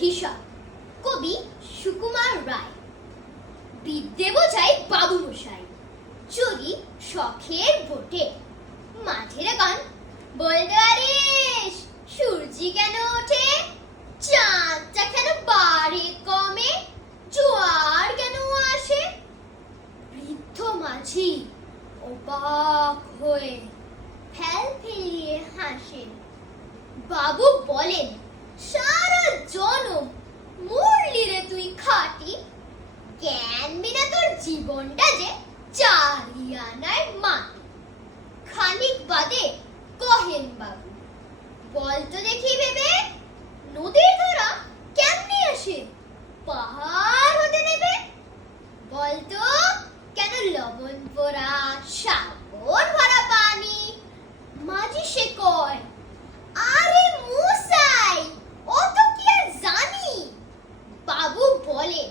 হিসাব। কবি সুকুমার রায়। বিদ্যে বোঝাই বাবু মশাই, চুরি শখের বটে। মাঝের গান বলতে পারিস সূর্যি কেন ওঠে, চাঁদটা কেন বাড়ে কমে, জোয়ার কেন আসে। বৃদ্ধ মাঝি অবাক হয়ে ফেল ফেলিয়ে হাসেন। বাবু বলেন, সারা জনম মরলি রে তুই খাটি, জ্ঞান বিনা তোর জীবনটা যে চারিয়ানায় মাটি। খানিক বাদে কহেন বাবু, বলতো দেখি ভেবে, নদীর ধারা কেমনে আসে, পাহাড় হতে নেবে। বলতো কেন লবণ পোড়া সাগর ভরা পানি। মাঝি সে কয়, আরে মশাই অত কি আর জানি। বাবু বলেন,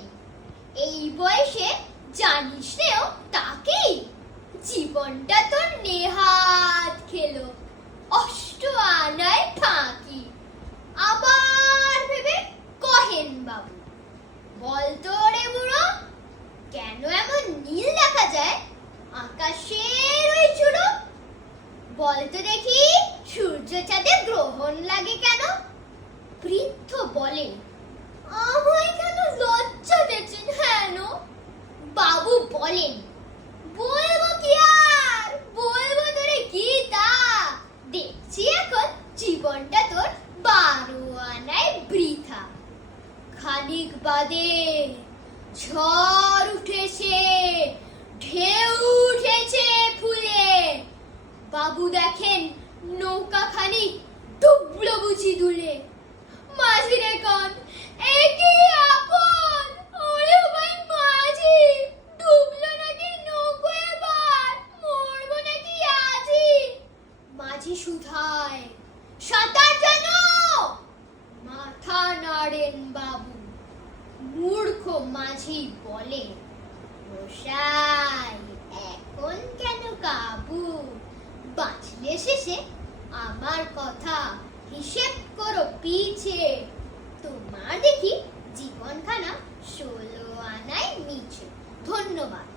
এই বয়সে জানিস নেও তাকেই, জীবনটা তোর নেহাত খেলো অষ্ট আনায় ফাঁকি। আবার ভেবে কহেন বাবু, বলতো রে বুড়ো, কেন এমন নীল দেখা যায় আকাশের ওই চূড়ো। বলতো দেখি সূর্য চাঁদে গ্রহণ লাগে কেন। বৃদ্ধ বলেন, আমায় কেন লজ্জা পেয়েছেন হেন। বাবু বলেন, বলবো কি আর, বলবো তোরে গীতা, দেখছি এখন জীবনটা তোর 12 আনায় বৃথা। খানিক বাদে ঝড় উঠেছে, ঢেউ উঠেছে ফুলে। বাবু দেখেন নৌকা খানি ডুবলো বুঝি দুলে। মাঝিরে কন, এ কি আপন, ওরে ভাই মাঝি, ডুবলো নাকি নৌকো এবার, মরবো নাকি আজি। মাঝি শুধায়, সাঁতার জানো? মাথা নাড়েন বাবু। মূর্খ মাঝি বলে, মশাই এখন কেন কাবু, বাঁচলে শেষে আমার কথা হিসেব করো পিছে। তোমার দেখি জীবনখানা 16 আনায় মিছে। ধন্যবাদ।